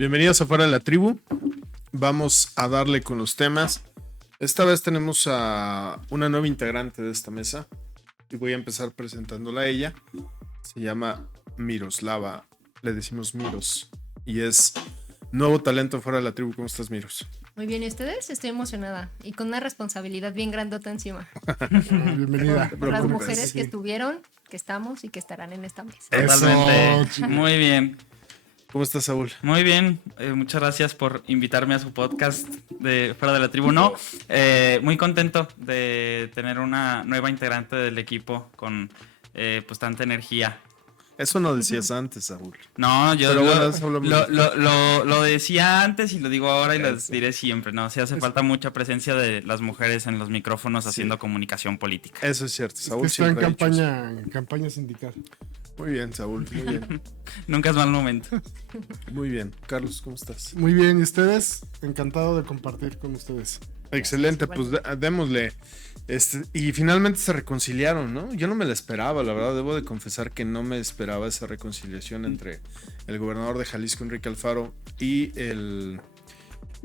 Bienvenidos a Fuera de la Tribu. Vamos a darle con los temas. Esta vez tenemos a una nueva integrante de esta mesa y voy a empezar presentándola a ella. Se llama Miroslava, le decimos Miros, y es nuevo talento Fuera de la Tribu. ¿Cómo estás, Miros? Muy bien, ¿y ustedes? Estoy emocionada y con una responsabilidad bien grandota encima. Bienvenida. Por las mujeres que estuvieron, que estamos y que estarán en esta mesa. Totalmente. Eso, Muy bien. ¿Cómo estás, Saúl? Muy bien. Muchas gracias por invitarme a su podcast de Fuera de la Tribu. No, muy contento de tener una nueva integrante del equipo con pues tanta energía. Eso no decías antes, Saúl. No, yo Pero bueno, eso lo decía antes y lo digo ahora y lo diré siempre, ¿no? Sí hace falta mucha presencia de las mujeres en los micrófonos haciendo comunicación política. Eso es cierto, es Saúl. que está en siempre ha dicho eso. campaña sindical. Muy bien, Saúl, muy bien. Nunca es mal momento. Muy bien. Carlos, ¿cómo estás? Muy bien, ¿y ustedes? Encantado de compartir con ustedes. Excelente, pues démosle. Y finalmente se reconciliaron, ¿no? Yo no me la esperaba, la verdad, debo de confesar que no me esperaba esa reconciliación entre el gobernador de Jalisco, Enrique Alfaro, y el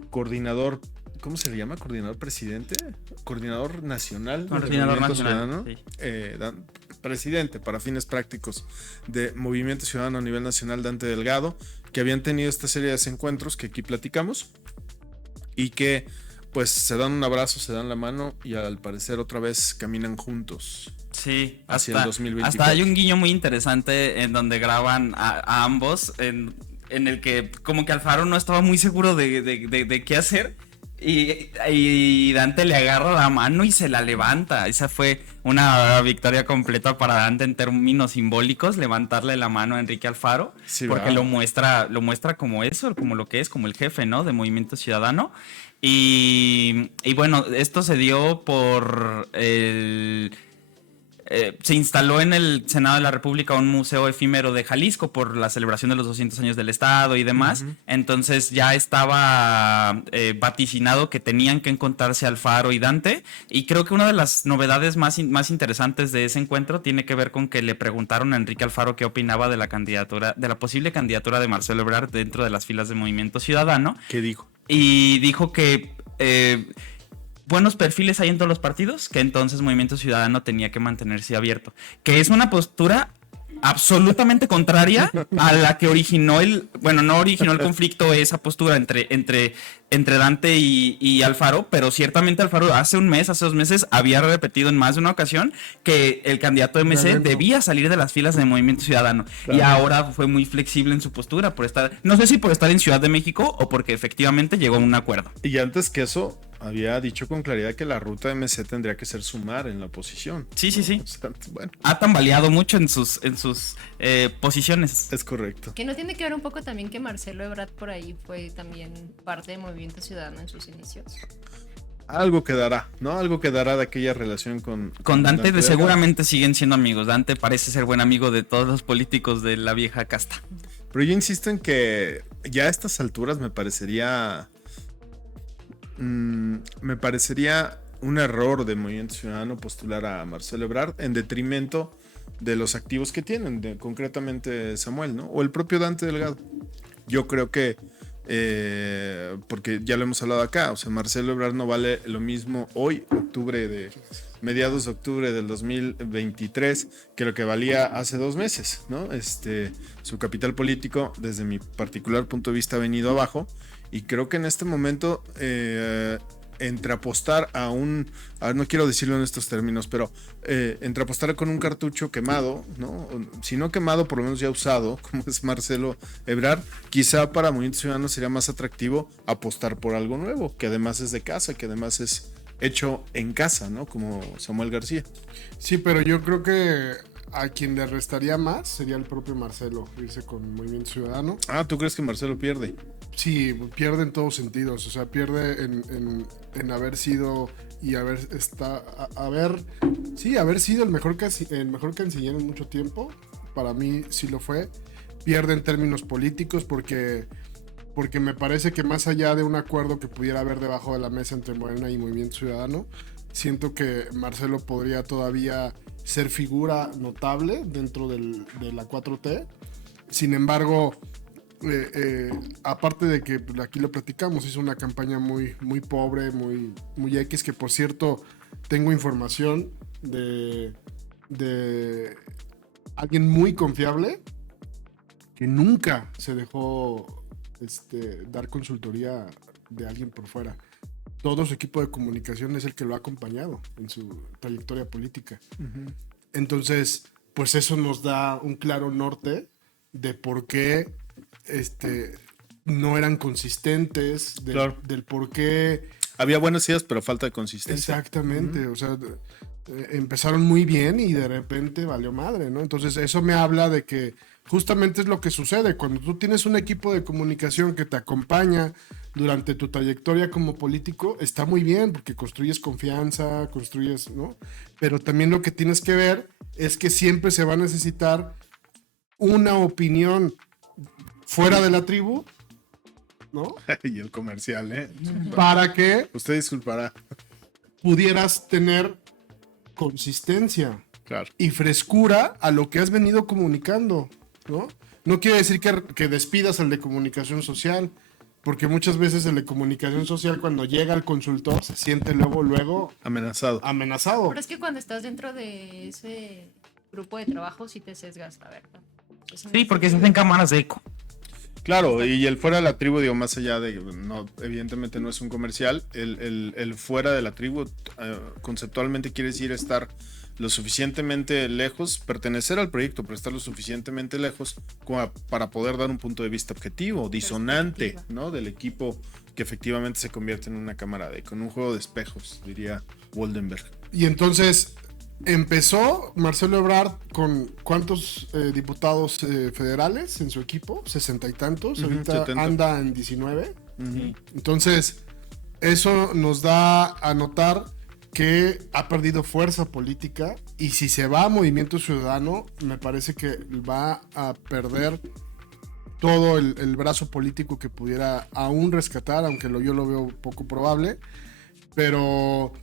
coordinador, ¿cómo se le llama? ¿Coordinador presidente? ¿Coordinador nacional? Coordinador Movimiento nacional, Ciudadano? Presidente, para fines prácticos, de Movimiento Ciudadano a nivel nacional, Dante Delgado, que habían tenido esta serie de encuentros que aquí platicamos y que pues se dan un abrazo, se dan la mano y al parecer otra vez caminan juntos. Sí, hacia el 2024. hasta hay un guiño muy interesante en donde graban a ambos, en el que como que Alfaro no estaba muy seguro de qué hacer y Dante le agarra la mano y se la levanta. Esa fue una victoria completa para Dante en términos simbólicos, levantarle la mano a Enrique Alfaro, Sí, porque ¿verdad? lo muestra como eso, como lo que es, como el jefe, ¿no? De Movimiento Ciudadano. Y bueno, esto se dio por se instaló en el Senado de la República un museo efímero de Jalisco por la celebración de los 200 años del Estado y demás. Uh-huh. Entonces ya estaba vaticinado que tenían que encontrarse Alfaro y Dante. Y creo que una de las novedades más interesantes de ese encuentro tiene que ver con que le preguntaron a Enrique Alfaro qué opinaba de la candidatura, de la posible candidatura de Marcelo Ebrard dentro de las filas de Movimiento Ciudadano. ¿Qué dijo? Y dijo que buenos perfiles hay en todos los partidos, que entonces Movimiento Ciudadano tenía que mantenerse abierto, que es una postura absolutamente contraria a la que originó no originó el conflicto, esa postura entre Dante y Alfaro, pero ciertamente Alfaro hace 2 meses había repetido en más de una ocasión que el candidato de MC debía salir de las filas de Movimiento Ciudadano. Claro. Y ahora fue muy flexible en su postura no sé si por estar en Ciudad de México o porque efectivamente llegó a un acuerdo. Y antes que eso había dicho con claridad que la ruta de MC tendría que ser sumar en la oposición. Sí, sí, sí. O sea, bueno. Ha tambaleado mucho en sus posiciones. Es correcto. Que no tiene que ver un poco también que Marcelo Ebrard por ahí fue también parte de Movimiento Ciudadano en sus inicios. Algo quedará, ¿no? Algo quedará de aquella relación con Dante seguramente siguen siendo amigos. Dante parece ser buen amigo de todos los políticos de la vieja casta. Pero yo insisto en que ya a estas alturas me parecería un error de Movimiento Ciudadano postular a Marcelo Ebrard en detrimento de los activos que tienen, concretamente Samuel, ¿no? O el propio Dante Delgado. Yo creo que porque ya lo hemos hablado acá, o sea, Marcelo Ebrard no vale lo mismo hoy, mediados de octubre del 2023, que lo que valía hace 2 meses, ¿no? Su capital político, desde mi particular punto de vista, ha venido abajo. Y creo que en este momento, entre apostar no quiero decirlo en estos términos, pero entre apostar con un cartucho quemado, ¿no? Si no quemado, por lo menos ya usado, como es Marcelo Ebrard, quizá para Movimiento Ciudadano sería más atractivo apostar por algo nuevo, que además es de casa, que además es hecho en casa, ¿no? Como Samuel García. Sí, pero yo creo que a quien le restaría más sería el propio Marcelo, irse con Movimiento Ciudadano. Ah, ¿tú crees que Marcelo pierde? Sí, pierde en todos sentidos, o sea, pierde en haber sido y haber sido el mejor canciller en mucho tiempo. Para mí sí lo fue. Pierde en términos políticos porque me parece que más allá de un acuerdo que pudiera haber debajo de la mesa entre Morena y Movimiento Ciudadano, siento que Marcelo podría todavía ser figura notable dentro de la 4T. Sin embargo, aparte de que pues, aquí lo platicamos, hizo una campaña muy, muy pobre, muy, muy X, que por cierto tengo información de alguien muy confiable que nunca se dejó dar consultoría de alguien por fuera. Todo su equipo de comunicación es el que lo ha acompañado en su trayectoria política. Ujú. Entonces, pues eso nos da un claro norte de por qué no eran consistentes, Claro. del por qué. Había buenas ideas, pero falta de consistencia. Exactamente, o sea, empezaron muy bien y de repente valió madre, ¿no? Entonces eso me habla de que justamente es lo que sucede cuando tú tienes un equipo de comunicación que te acompaña durante tu trayectoria como político, está muy bien porque construyes confianza, construyes, ¿no? Pero también lo que tienes que ver es que siempre se va a necesitar una opinión fuera de la tribu, ¿no? Y el comercial, ¿eh? Para que Usted disculpará. pudieras tener consistencia Claro. y frescura a lo que has venido comunicando, ¿no? No quiere decir que despidas al de comunicación social, porque muchas veces el de comunicación social cuando llega al consultor se siente luego Amenazado. amenazado. Pero es que cuando estás dentro de ese grupo de trabajo sí te sesgas, la verdad. Eso no Sí, es porque se posible. hacen cámaras de eco. Claro, y el fuera de la tribu, digo, más allá de, no, evidentemente no es un comercial, el fuera de la tribu conceptualmente quiere decir estar lo suficientemente lejos, pertenecer al proyecto, pero estar lo suficientemente lejos como para poder dar un punto de vista objetivo, disonante, Perspectiva. ¿no? Del equipo que efectivamente se convierte en una cámara de, con un juego de espejos, diría Woldenberg. Y entonces empezó Marcelo Ebrard con ¿cuántos diputados federales en su equipo? 60 y tantos. Ujú, Ahorita 70. anda en 19. Ujú. Entonces, eso nos da a notar que ha perdido fuerza política y si se va a Movimiento Ciudadano, me parece que va a perder todo el brazo político que pudiera aún rescatar, aunque yo lo veo poco probable. Pero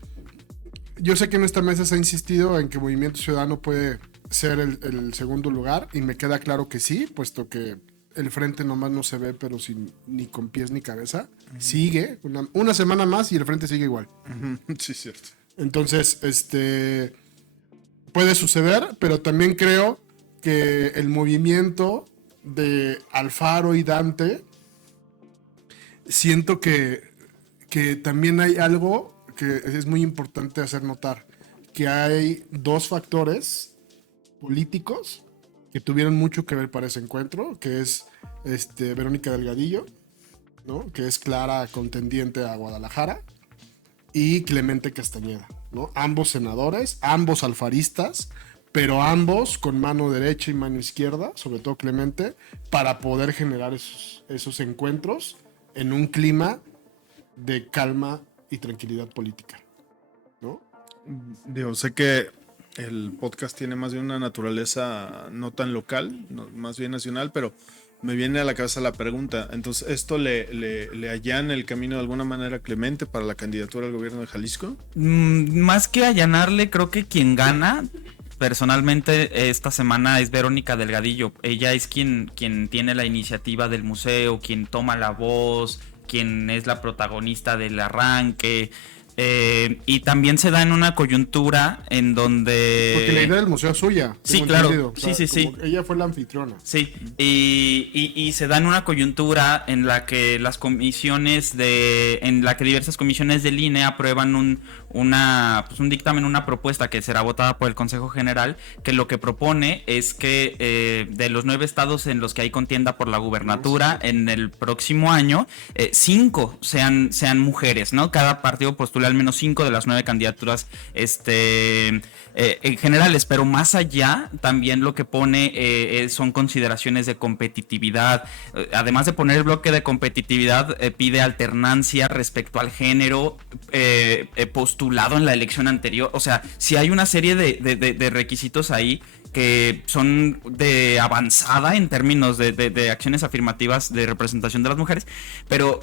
yo sé que en esta mesa se ha insistido en que Movimiento Ciudadano puede ser el segundo lugar y me queda claro que sí, puesto que el frente nomás no se ve, pero sin ni con pies ni cabeza. Sigue una semana más y el frente sigue igual. Ujú. Sí, cierto. Entonces, puede suceder, pero también creo que el movimiento de Alfaro y Dante, siento que también hay algo que es muy importante hacer notar, que hay dos factores políticos que tuvieron mucho que ver para ese encuentro, que es Verónica Delgadillo, ¿no? Que es clara contendiente a Guadalajara, y Clemente Castañeda, ¿no? Ambos senadores, ambos alfaristas, pero ambos con mano derecha y mano izquierda, sobre todo Clemente, para poder generar esos encuentros en un clima de calma y tranquilidad política, ¿no? Digo, sé que el podcast tiene más bien una naturaleza no tan local, más bien nacional, pero me viene a la cabeza la pregunta. Entonces, ¿esto le allana el camino de alguna manera a Clemente para la candidatura al gobierno de Jalisco? Más que allanarle, creo que quien gana personalmente esta semana es Verónica Delgadillo. Ella es quien tiene la iniciativa del museo, quien toma la voz, quien es la protagonista del arranque. Y también se da en una coyuntura en donde... Porque la idea del museo es suya. Sí, tengo claro. entendido. O sea, Sí. como ella fue la anfitriona. Sí, y se da en una coyuntura en la que las comisiones en la que diversas comisiones del INE aprueban un dictamen, una propuesta que será votada por el Consejo General, que lo que propone es que de los 9 estados en los que hay contienda por la gubernatura en el próximo año, 5 sean mujeres, ¿no? Cada partido postula al menos 5 de las 9 candidaturas generales, pero más allá también lo que pone son consideraciones de competitividad. Además de poner el bloque de competitividad, pide alternancia respecto al género postulado en la elección anterior. O sea, si hay una serie de requisitos ahí que son de avanzada en términos de acciones afirmativas de representación de las mujeres, pero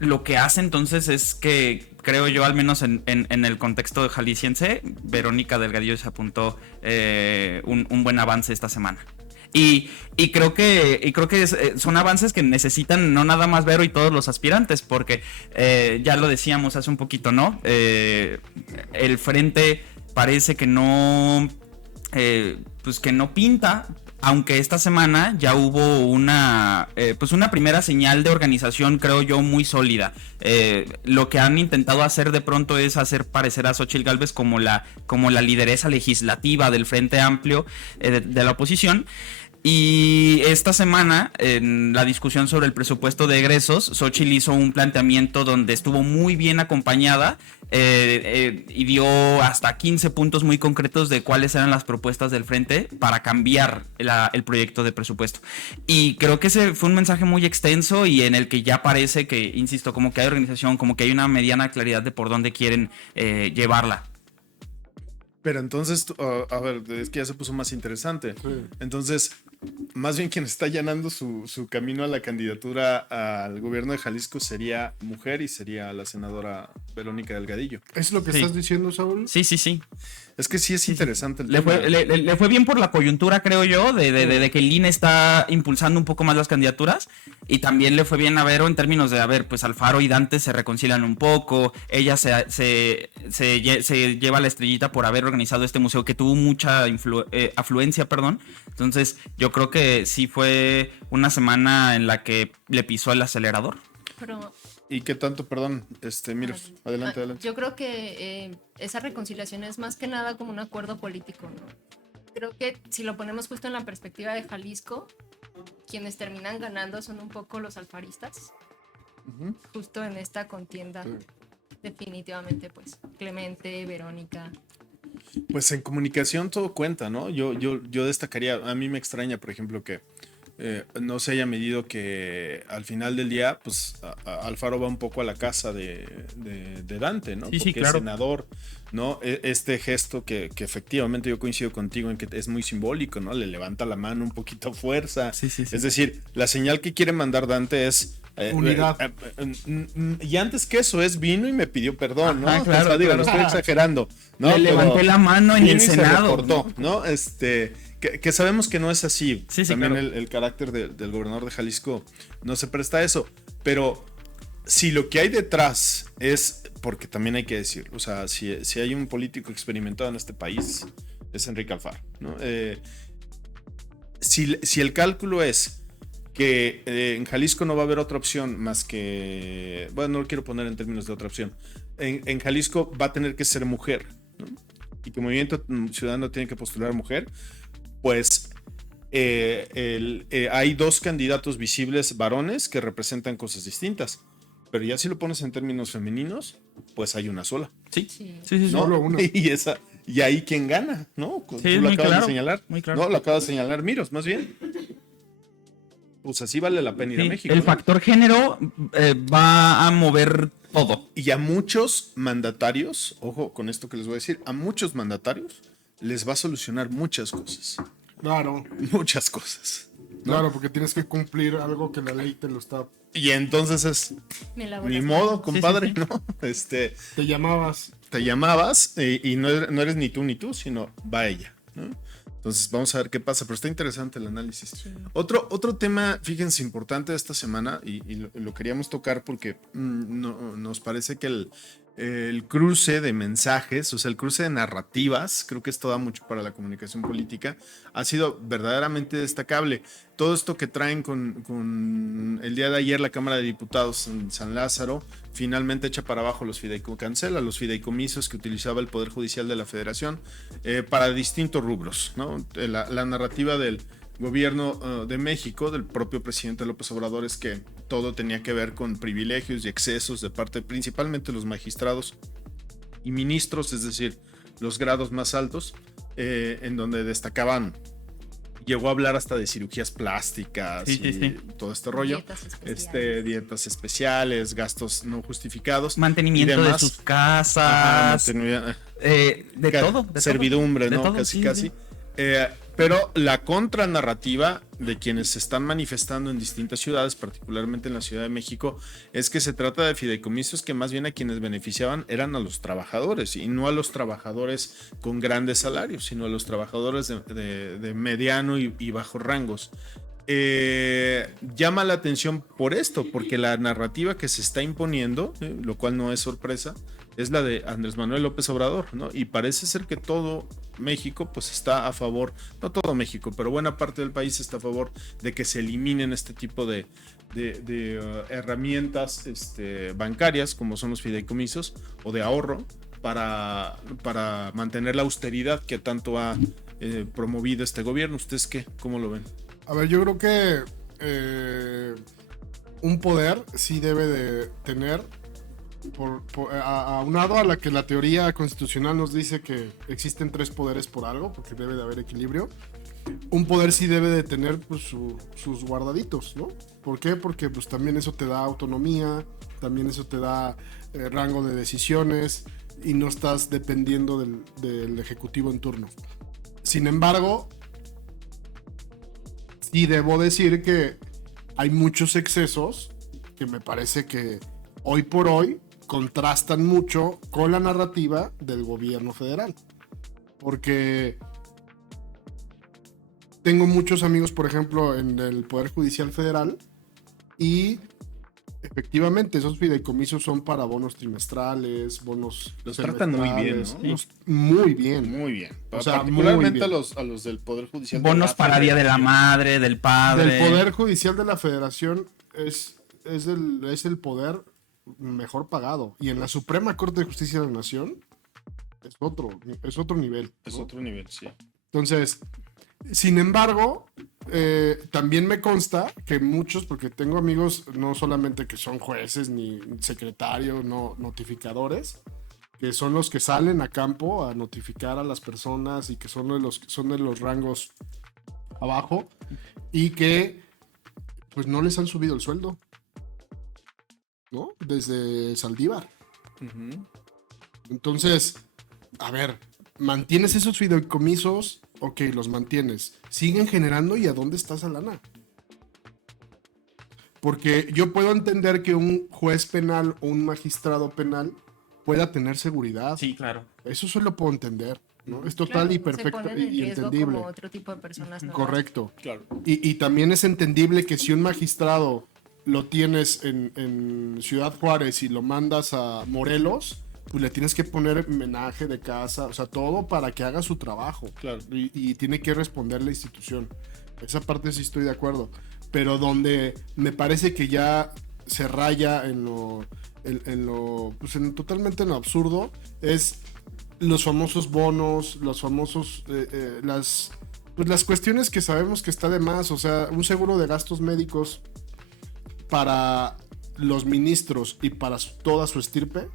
lo que hace entonces es que, creo yo, al menos en el contexto jalisciense, Verónica Delgadillo se apuntó un buen avance esta semana. Y creo que son avances que necesitan no nada más Vero y todos los aspirantes, porque ya lo decíamos hace un poquito, ¿no? El frente parece que no, pues que no pinta. Aunque esta semana ya hubo una primera señal de organización, creo yo, muy sólida. Lo que han intentado hacer de pronto es hacer parecer a Xóchitl Gálvez como la lideresa legislativa del Frente Amplio de la oposición. Y esta semana, en la discusión sobre el presupuesto de egresos, Xóchitl hizo un planteamiento donde estuvo muy bien acompañada y dio hasta 15 puntos muy concretos de cuáles eran las propuestas del frente para cambiar el proyecto de presupuesto. Y creo que ese fue un mensaje muy extenso y en el que ya parece que, insisto, como que hay organización, como que hay una mediana claridad de por dónde quieren llevarla. Pero entonces, a ver, es que ya se puso más interesante. Sí. Entonces, más bien quien está allanando su camino a la candidatura al gobierno de Jalisco sería mujer y sería la senadora Verónica Delgadillo. ¿Es lo que Sí. estás diciendo, Saúl? Sí. Es que sí es interesante el Le tema. le fue bien por la coyuntura, creo yo, de que el INE está impulsando un poco más las candidaturas. Y también le fue bien a Vero en términos de, a ver, pues Alfaro y Dante se reconcilian un poco. Ella se lleva la estrellita por haber organizado este museo que tuvo mucha afluencia, perdón. Entonces, yo creo que sí fue una semana en la que le pisó el acelerador. Pero ¿Y qué tanto? Perdón, Miros, adelante. yo creo que esa reconciliación es más que nada como un acuerdo político, ¿no? Creo que si lo ponemos justo en la perspectiva de Jalisco, quienes terminan ganando son un poco los alfaristas, Ujú. justo en esta contienda. Sí. Definitivamente, pues, Clemente, Verónica. Pues en comunicación todo cuenta, ¿no? Yo destacaría, a mí me extraña, por ejemplo, que no se haya medido que al final del día, pues Alfaro va un poco a la casa de Dante, ¿no? Sí, Porque claro. es senador, ¿no? Este gesto que efectivamente yo coincido contigo en que es muy simbólico, ¿no? Le levanta la mano un poquito a fuerza. Sí. Es decir, la señal que quiere mandar Dante es... Unidad. Y antes que eso es vino y me pidió perdón, ¿no? Ajá, claro, O sea, digo, claro. lo estoy exagerando, ¿no? Le Pero levanté la mano en vino el y se Senado. reportó, ¿no? Que sabemos que no es así. Sí, También claro. el carácter del gobernador de Jalisco no se presta a eso. Pero si lo que hay detrás es, porque también hay que decirlo, o sea, si hay un político experimentado en este país, es Enrique Alfaro, ¿no? Si el cálculo es que en Jalisco no va a haber otra opción más que, bueno, no lo quiero poner en términos de otra opción, en Jalisco va a tener que ser mujer, ¿no? Y que Movimiento Ciudadano tiene que postular mujer, pues hay dos candidatos visibles varones que representan cosas distintas, pero ya si lo pones en términos femeninos, pues hay una sola, Sí. Sí. Sí. ¿no? Solo una. Y ahí quien gana, ¿no? Sí, Tú es lo muy acabas claro, de señalar. muy claro. No, lo acabas de señalar, Miros, más bien. Pues así vale la pena ir a Sí, México. el ¿no? factor género va a mover todo. Y a muchos mandatarios, ojo con esto que les voy a decir, a muchos mandatarios les va a solucionar muchas cosas. Claro, Muchas cosas. ¿no? claro, porque tienes que cumplir algo que la ley te lo está. Y entonces es, Me lavo ni las modo, manos. compadre, sí. ¿no? Te llamabas. Te llamabas y no eres ni tú, sino va ella, ¿no? Entonces vamos a ver qué pasa, pero está interesante el análisis. Sí. Otro tema, fíjense, importante de esta semana y lo queríamos tocar porque nos parece que el cruce de mensajes, o sea, el cruce de narrativas, creo que esto da mucho para la comunicación política, ha sido verdaderamente destacable. Todo esto que traen con el día de ayer la Cámara de Diputados en San Lázaro, finalmente echa para abajo cancela los fideicomisos que utilizaba el Poder Judicial de la Federación para distintos rubros, ¿no? La narrativa del gobierno de México, del propio presidente López Obrador, es que todo tenía que ver con privilegios y excesos de parte principalmente de los magistrados y ministros, es decir, los grados más altos, en donde destacaban, llegó a hablar hasta de cirugías plásticas Sí. y todo este rollo, Dietas especiales. dietas especiales, gastos no justificados, Mantenimiento y de demás. sus Ajá, casas. De todo. servidumbre, de ¿no? todo, Casi, sí, casi. sí. Pero la contranarrativa de quienes se están manifestando en distintas ciudades, particularmente en la Ciudad de México, es que se trata de fideicomisos que más bien a quienes beneficiaban eran a los trabajadores, y no a los trabajadores con grandes salarios, sino a los trabajadores de mediano y bajos rangos. Llama la atención por esto, porque la narrativa que se está imponiendo, lo cual no es sorpresa, es la de Andrés Manuel López Obrador, ¿no? Y parece ser que todo México pues está a favor, no todo México, pero buena parte del país está a favor de que se eliminen este tipo de herramientas bancarias, como son los fideicomisos o de ahorro, para mantener la austeridad que tanto ha promovido este gobierno. ¿Ustedes qué? ¿Cómo lo ven? A ver, yo creo que un poder sí debe de tener, aunado a la que la teoría constitucional nos dice que existen 3 poderes por algo, porque debe de haber equilibrio. Un poder sí debe de tener pues, sus guardaditos, ¿no? ¿Por qué? Porque pues también eso te da autonomía, también eso te da rango de decisiones y no estás dependiendo del ejecutivo en turno. Sin embargo, sí debo decir que hay muchos excesos que me parece que hoy por hoy contrastan mucho con la narrativa del gobierno federal. Porque tengo muchos amigos, por ejemplo, en el Poder Judicial Federal y efectivamente esos fideicomisos son para bonos trimestrales, bonos Los tratan muy bien, ¿no? Muy bien. Muy bien. O sea, particularmente muy bien. a los del Poder Judicial. Bonos para Día de la Madre, del Padre. Del Poder Judicial de la Federación es el poder mejor pagado. Y en la Suprema Corte de Justicia de la Nación es otro nivel, ¿no? Es otro nivel, sí. Entonces, sin embargo, también me consta que muchos, porque tengo amigos no solamente que son jueces ni secretarios, no notificadores, que son los que salen a campo a notificar a las personas y que son de los rangos abajo y que pues no les han subido el sueldo, ¿no? Desde Saldívar. Uh-huh. Entonces, a ver, mantienes esos fideicomisos, ok, los mantienes. Siguen generando, ¿y a dónde está esa lana? Porque yo puedo entender que un juez penal o un magistrado penal pueda tener seguridad. Sí, claro. Eso solo puedo entender, ¿no? Es total Claro, y se perfecto ponen en y riesgo entendible. como otro tipo de personas nuevas. Correcto. Claro. Y también es entendible que si un magistrado lo tienes en Ciudad Juárez y lo mandas a Morelos, pues le tienes que poner homenaje de casa, o sea, todo para que haga su trabajo. Claro. Y tiene que responder la institución. Esa parte sí estoy de acuerdo. Pero donde me parece que ya se raya totalmente en lo absurdo, es los famosos bonos, los famosos, las cuestiones que sabemos que está de más, o sea, un seguro de gastos médicos para los ministros y para toda su estirpe,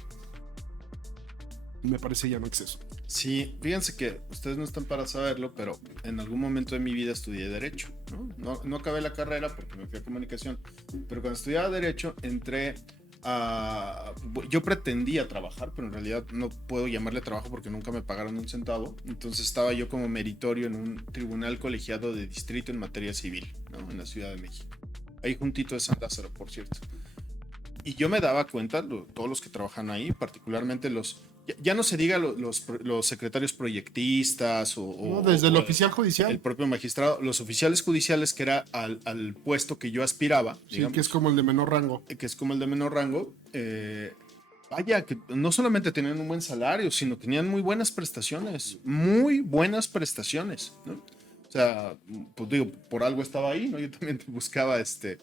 me parece ya un exceso. Sí, fíjense que ustedes no están para saberlo, pero en algún momento de mi vida estudié Derecho, ¿no? No acabé la carrera porque me fui a Comunicación, pero cuando estudiaba Derecho entré a... Yo pretendía trabajar, pero en realidad no puedo llamarle trabajo porque nunca me pagaron un centavo. Entonces estaba yo como meritorio en un tribunal colegiado de distrito en materia civil, ¿no? En la Ciudad de México. Ahí juntito de San Lázaro, por cierto. Y yo me daba cuenta, todos los que trabajan ahí, particularmente ya no se diga los secretarios proyectistas no, desde el oficial judicial. El propio magistrado, los oficiales judiciales, que era al puesto que yo aspiraba. Sí, digamos, que es como el de menor rango. Que es como el de menor rango. Vaya, que no solamente tenían un buen salario, sino tenían muy buenas prestaciones. Muy buenas prestaciones, ¿no? O sea, pues digo, por algo estaba ahí, ¿no? Yo también buscaba hacer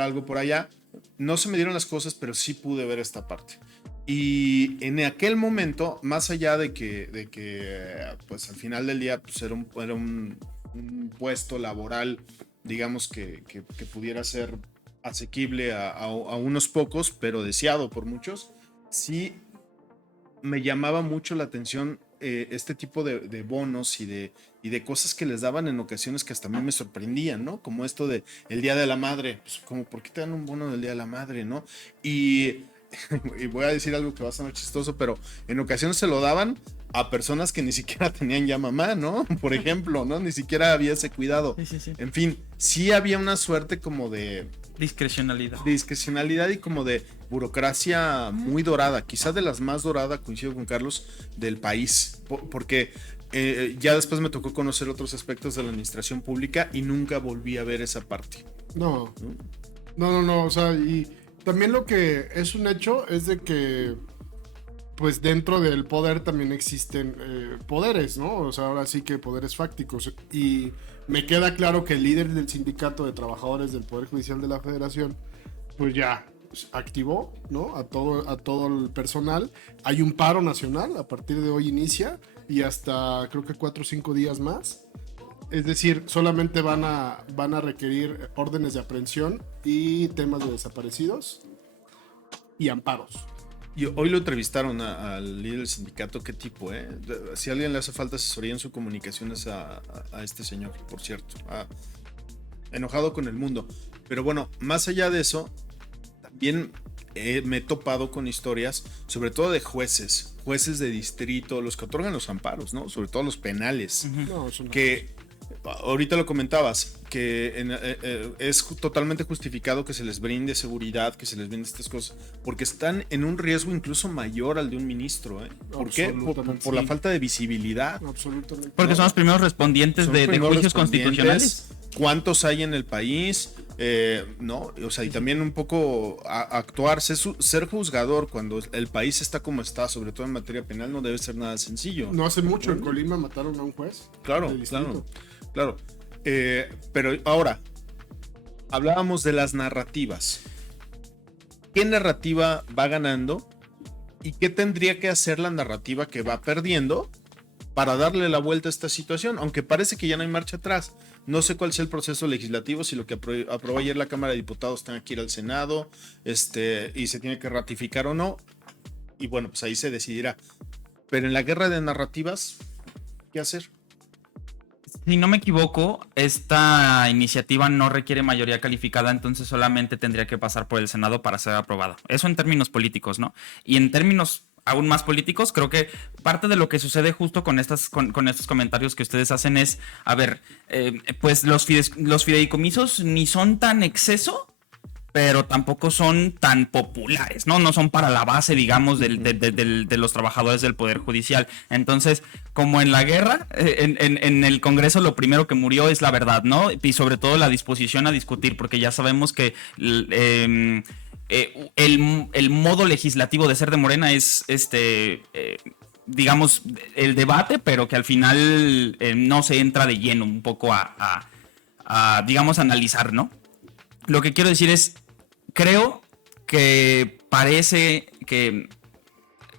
algo por allá. No se me dieron las cosas, pero sí pude ver esta parte. Y en aquel momento, más allá de que pues al final del día pues era un puesto laboral, digamos que pudiera ser asequible a unos pocos, pero deseado por muchos, sí me llamaba mucho la atención este tipo de bonos y de cosas que les daban en ocasiones que hasta a mí me sorprendían, ¿no? Como esto de el Día de la Madre, pues como, ¿por qué te dan un bono del Día de la Madre, no? Y y voy a decir algo que va a sonar chistoso, pero en ocasiones se lo daban a personas que ni siquiera tenían ya mamá, ¿no? Por ejemplo, ¿no? Ni siquiera había ese cuidado. Sí. En fin, sí había una suerte como de Discrecionalidad. y como de burocracia muy dorada, quizás de las más doradas, coincido con Carlos, del país, porque ya después me tocó conocer otros aspectos de la administración pública y nunca volví a ver esa parte. No, o sea, y también lo que es un hecho es de que pues dentro del poder también existen poderes, ¿no? O sea, ahora sí que poderes fácticos. Y me queda claro que el líder del sindicato de trabajadores del Poder Judicial de la Federación, pues ya activó, ¿no? A todo el personal. Hay un paro nacional, a partir de hoy inicia, y hasta creo que 4 o 5 días más. Es decir, solamente van a requerir órdenes de aprehensión y temas de desaparecidos y amparos. Y hoy lo entrevistaron al líder del sindicato. ¿Qué tipo, eh? Si a alguien le hace falta asesoría en su comunicación es a este señor, por cierto. Enojado con el mundo. Pero bueno, más allá de eso, también me he topado con historias, sobre todo de jueces de distrito, los que otorgan los amparos, ¿no? Sobre todo los penales. No, eso no. Que ahorita lo comentabas, que es totalmente justificado que se les brinde seguridad, que se les brinde estas cosas, porque están en un riesgo incluso mayor al de un ministro. ¿Por qué? Por la falta de visibilidad. Absolutamente. Porque son los primeros respondientes de juicios constitucionales. ¿Cuántos hay en el país? ¿No? O sea, y también un poco actuar, ser juzgador cuando el país está como está, sobre todo en materia penal, no debe ser nada sencillo. No hace mucho en Colima mataron a un juez. Claro. Pero ahora, hablábamos de las narrativas. ¿Qué narrativa va ganando? ¿Y qué tendría que hacer la narrativa que va perdiendo para darle la vuelta a esta situación? Aunque parece que ya no hay marcha atrás. No sé cuál sea el proceso legislativo, si lo que aprobó ayer la Cámara de Diputados tenga que ir al Senado, y se tiene que ratificar o no. Y bueno, pues ahí se decidirá. Pero en la guerra de narrativas, ¿qué hacer? Si no me equivoco, esta iniciativa no requiere mayoría calificada, entonces solamente tendría que pasar por el Senado para ser aprobada. Eso en términos políticos, ¿no? Y en términos aún más políticos, creo que parte de lo que sucede justo con estos comentarios que ustedes hacen es, a ver, pues los fideicomisos ni son tan exceso, pero tampoco son tan populares, ¿no? No son para la base, digamos, de los trabajadores del Poder Judicial. Entonces, como en la guerra, en el Congreso lo primero que murió es la verdad, ¿no? Y sobre todo la disposición a discutir, porque ya sabemos que el modo legislativo de ser de Morena es digamos, el debate, pero que al final no se entra de lleno un poco a digamos, analizar, ¿no? Lo que quiero decir es, creo que parece que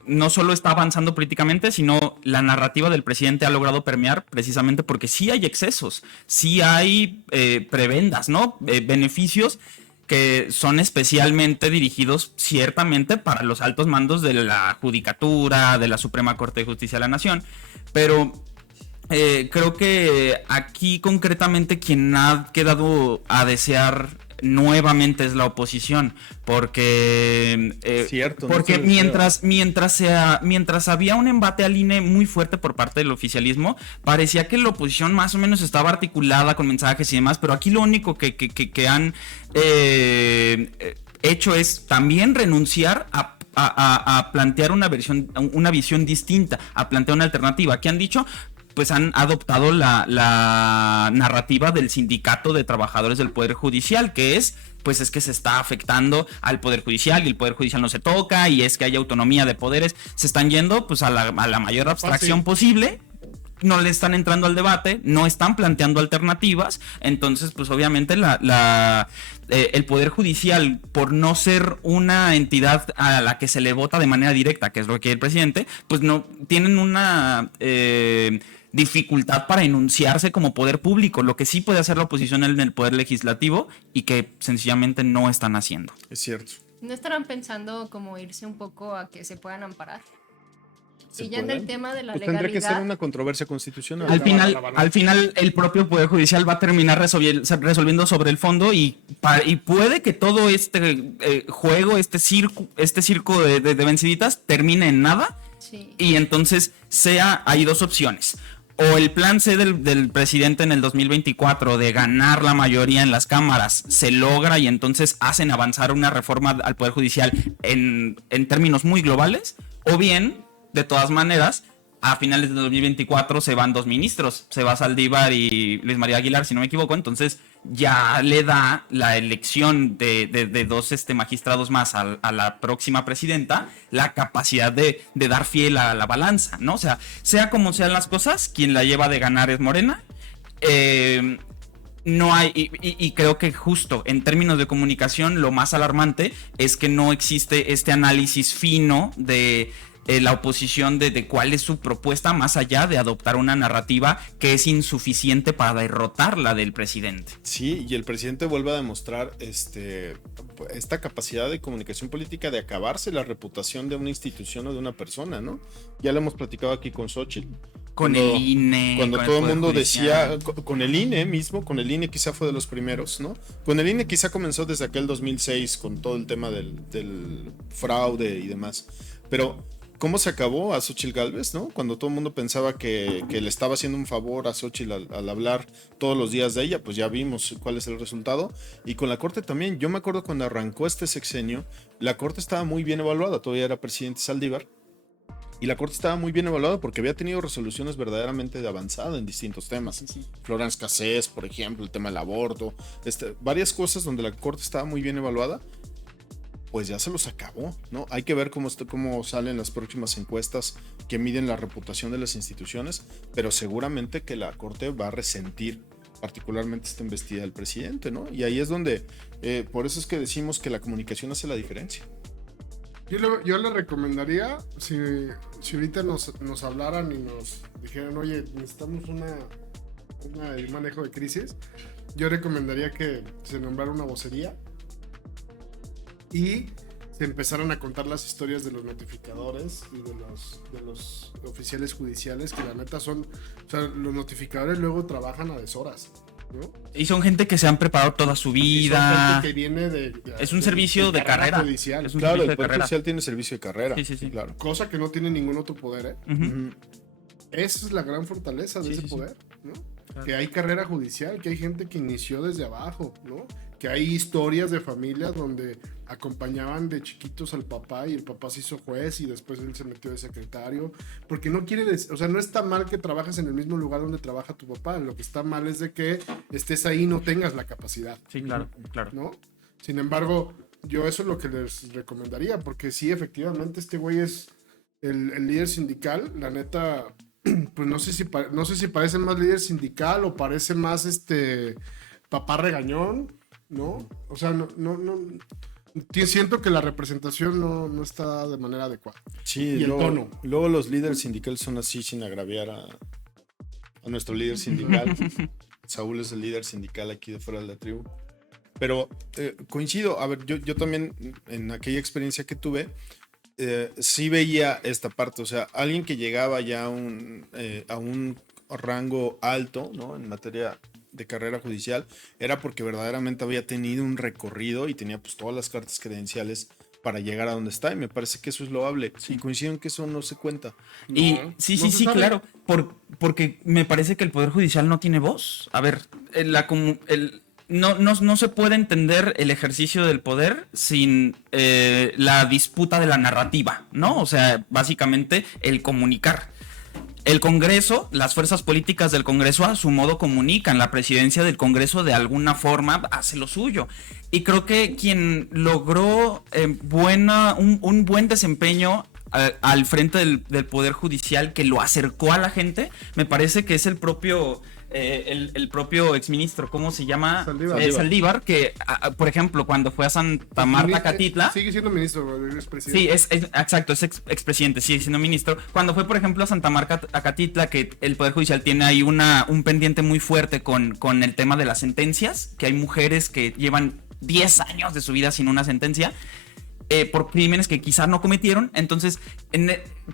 no solo está avanzando políticamente, sino la narrativa del presidente ha logrado permear precisamente porque sí hay excesos, sí hay prebendas, ¿no? Beneficios que son especialmente dirigidos ciertamente para los altos mandos de la Judicatura, de la Suprema Corte de Justicia de la Nación, pero creo que aquí concretamente quien ha quedado a desear nuevamente es la oposición, porque Cierto, porque no mientras había un embate al INE muy fuerte por parte del oficialismo, parecía que la oposición más o menos estaba articulada con mensajes y demás, pero aquí lo único que han hecho es también renunciar a plantear una visión distinta, a plantear una alternativa. ¿Qué han dicho? Pues han adoptado la narrativa del sindicato de trabajadores del Poder Judicial, que es que se está afectando al Poder Judicial y el Poder Judicial no se toca y es que hay autonomía de poderes. Se están yendo pues a la mayor abstracción posible, no le están entrando al debate, no están planteando alternativas, entonces pues obviamente el Poder Judicial, por no ser una entidad a la que se le vota de manera directa, que es lo que quiere el presidente, pues no tienen una dificultad para enunciarse como poder público, lo que sí puede hacer la oposición en el poder legislativo y que sencillamente no están haciendo. Es cierto. ¿No estarán pensando como irse un poco a que se puedan amparar? Y ya en el tema de la pues tendría que ser legalidad, una controversia constitucional. Al final, el propio Poder Judicial va a terminar resolviendo sobre el fondo y puede que todo este juego, este circo de venciditas termine en nada. sí. Y entonces hay dos opciones. O el plan C del presidente en el 2024 de ganar la mayoría en las cámaras se logra y entonces hacen avanzar una reforma al Poder Judicial en términos muy globales. O bien, de todas maneras, a finales de 2024 se van dos ministros. Se va Saldívar y Luis María Aguilar, si no me equivoco. Entonces ya le da la elección de dos magistrados más a la próxima presidenta la capacidad de dar fiel a la balanza, ¿no? O sea como sean las cosas, quien la lleva de ganar es Morena. No hay, y creo que justo en términos de comunicación lo más alarmante es que no existe este análisis fino de la oposición de cuál es su propuesta más allá de adoptar una narrativa que es insuficiente para derrotar la del presidente. Sí, y el presidente vuelve a demostrar esta capacidad de comunicación política de acabarse la reputación de una institución o de una persona, ¿no? Ya lo hemos platicado aquí con Xóchitl. El INE. Cuando todo el mundo decía, con el INE mismo, con el INE quizá fue de los primeros, ¿no? Con el INE quizá comenzó desde aquel 2006 con todo el tema del fraude y demás. Pero ¿cómo se acabó a Xóchitl Gálvez, no? Cuando todo el mundo pensaba que le estaba haciendo un favor a Xóchitl al hablar todos los días de ella, pues ya vimos cuál es el resultado. Y con la Corte también. Yo me acuerdo cuando arrancó este sexenio, la Corte estaba muy bien evaluada. Todavía era presidente Saldívar. Y la Corte estaba muy bien evaluada porque había tenido resoluciones verdaderamente de avanzada en distintos temas. Sí. Florence Cassés, por ejemplo, el tema del aborto. Varias cosas donde la Corte estaba muy bien evaluada. Pues ya se los acabó, ¿no? Hay que ver cómo salen las próximas encuestas que miden la reputación de las instituciones, pero seguramente que la Corte va a resentir particularmente esta embestida del presidente, ¿no? Y ahí es donde, por eso es que decimos que la comunicación hace la diferencia. Yo le recomendaría, si ahorita nos hablaran y nos dijeran, oye, necesitamos un manejo de crisis, yo recomendaría que se nombrara una vocería y se empezaron a contar las historias de los notificadores y de los oficiales judiciales, que la neta son, o sea, los notificadores luego trabajan a deshoras, ¿no? Y son gente que se han preparado toda su vida. Son gente que viene es un servicio de carrera. Judicial. Es un Claro, servicio el de Poder carrera. Judicial tiene servicio de carrera. Sí. Claro. Cosa que no tiene ningún otro poder, ¿eh? Uh-huh. Esa es la gran fortaleza de ese poder, ¿no? Claro. Que hay carrera judicial, que hay gente que inició desde abajo, ¿no? Que hay historias de familias donde acompañaban de chiquitos al papá y el papá se hizo juez y después él se metió de secretario, porque no quiere o sea, no está mal que trabajes en el mismo lugar donde trabaja tu papá, lo que está mal es de que estés ahí y no tengas la capacidad. Sí, claro. ¿No? Sin embargo, yo eso es lo que les recomendaría, porque sí, efectivamente, este güey es el líder sindical, la neta, pues no sé si parece más líder sindical o parece más papá regañón, ¿no? O sea, no siento que la representación no está de manera adecuada. Sí, y el tono. Luego los líderes sindicales son así sin agraviar a nuestro líder sindical. Saúl es el líder sindical aquí de Fuera de la Tribu. Pero coincido, a ver, yo también en aquella experiencia que tuve, sí veía esta parte, o sea, alguien que llegaba ya a un rango alto, ¿no? En materia de carrera judicial, era porque verdaderamente había tenido un recorrido y tenía pues todas las cartas credenciales para llegar a donde está, y me parece que eso es loable. Y coincido en que eso no se cuenta. Y No, sí, no se sabe. claro, porque me parece que el Poder Judicial no tiene voz. A ver, no se puede entender el ejercicio del poder sin la disputa de la narrativa, ¿no? O sea, básicamente el comunicar. El Congreso, las fuerzas políticas del Congreso a su modo comunican, la presidencia del Congreso de alguna forma hace lo suyo. Y creo que quien logró un buen desempeño al frente del Poder Judicial que lo acercó a la gente, me parece que es el propio exministro, ¿cómo se llama? Saldívar. Que, por ejemplo, cuando fue a Santa Marta, Catitla. Sigue siendo ministro, es presidente. Sí, exacto, es expresidente, sigue siendo ministro. Cuando fue, por ejemplo, a Santa Marta, a Catitla, que el Poder Judicial tiene ahí un pendiente muy fuerte con el tema de las sentencias, que hay mujeres que llevan 10 años de su vida sin una sentencia. por crímenes que quizás no cometieron. Entonces,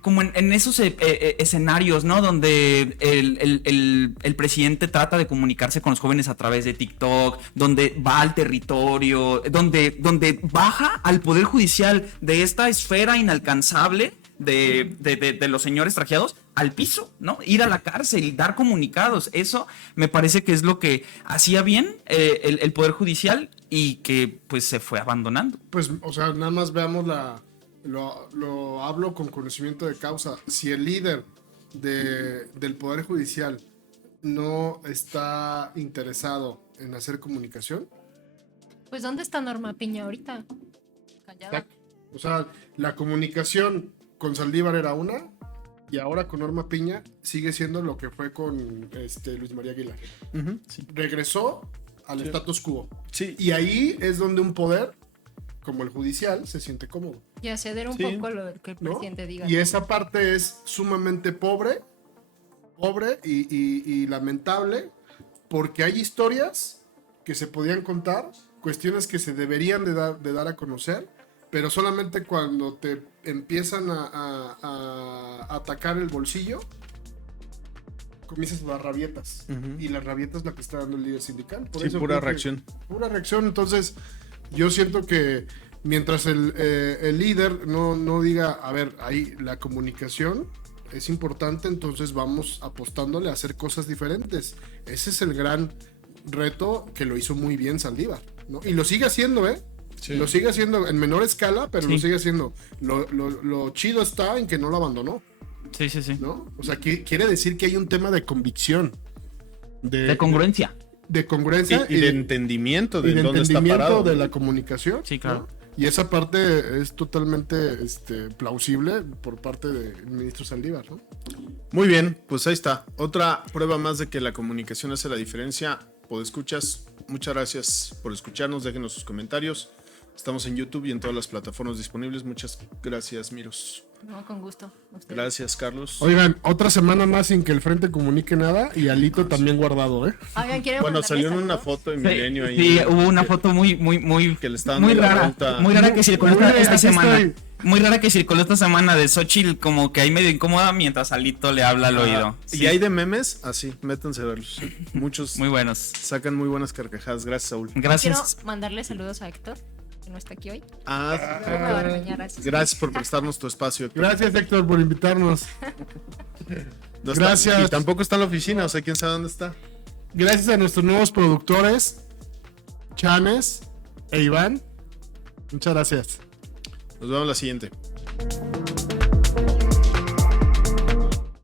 como en esos escenarios, ¿no? Donde el presidente trata de comunicarse con los jóvenes a través de TikTok, donde va al territorio, donde baja al poder judicial de esta esfera inalcanzable de los señores trajeados al piso, ¿no? Ir a la cárcel, dar comunicados. Eso me parece que es lo que hacía bien el Poder Judicial y que pues se fue abandonando. Pues, o sea, nada más veamos lo hablo con conocimiento de causa. Si el líder del Poder Judicial no está interesado en hacer comunicación, Pues ¿dónde está Norma Piña ahorita? Callada. o sea, la comunicación con Saldívar era una, y ahora con Norma Piña sigue siendo lo que fue con Luis María Aguilar. Ujú. Regresó al status quo. Sí. Y ahí es donde un poder, como el judicial, se siente cómodo, Y a ceder un Sí. poco lo que el ¿no? presidente diga. Y esa parte es sumamente pobre y lamentable, porque hay historias que se podían contar, cuestiones que se deberían de dar a conocer, pero solamente cuando te empiezan a atacar el bolsillo, comienzas a dar rabietas. Ujú. Y la rabieta es la que está dando el líder sindical. Por Sí, eso pura creo que- reacción. Pura reacción. Entonces, yo siento que mientras el líder no diga, a ver, ahí la comunicación es importante, entonces vamos apostándole a hacer cosas diferentes. Ese es el gran reto que lo hizo muy bien Saldívar, ¿no? Y lo sigue haciendo, ¿eh? Sí. Lo sigue haciendo en menor escala, pero Sí. lo sigue haciendo. Lo chido está en que no lo abandonó, Sí, sí, sí. ¿no? O sea, quiere decir que hay un tema de convicción. De congruencia. De congruencia Y de entendimiento de y de dónde está entendimiento parado. de la comunicación. Sí, claro. ¿no? Y esa parte es totalmente plausible por parte del ministro Saldívar, ¿no? Muy bien, pues ahí está. Otra prueba más de que la comunicación hace la diferencia. Podescuchas, muchas gracias por escucharnos. Déjenos sus comentarios. Estamos en YouTube y en todas las plataformas disponibles. Muchas gracias, Miros. No, con gusto. Ustedes. Gracias, Carlos. Oigan, otra semana más sin que el frente comunique nada y Alito también guardado, ¿eh? Oigan, ¿quieren Bueno, mandarle salió en una saludos? foto de Sí, Milenio ahí. sí, hubo una foto muy Que le está dando muy la rara, vuelta. muy rara que circuló Muy bien, esta aquí semana. estoy. Muy rara que circuló esta semana de Xochitl, como que ahí medio incómoda mientras Alito le habla al oído. Y Sí, hay de memes, así, métanse a verlos. Muchos muy buenos. sacan muy buenas carcajadas. Gracias, Saúl. Quiero Gracias. mandarle saludos a Héctor, que no está aquí hoy. Luego me va Ah, a regañar así. gracias por prestarnos tu espacio, Héctor. Gracias, Héctor, por invitarnos. No está- Gracias. Y tampoco está en la oficina, o sea, quién sabe dónde está. Gracias a nuestros nuevos productores, Chanes e Iván. Muchas gracias. Nos vemos la siguiente.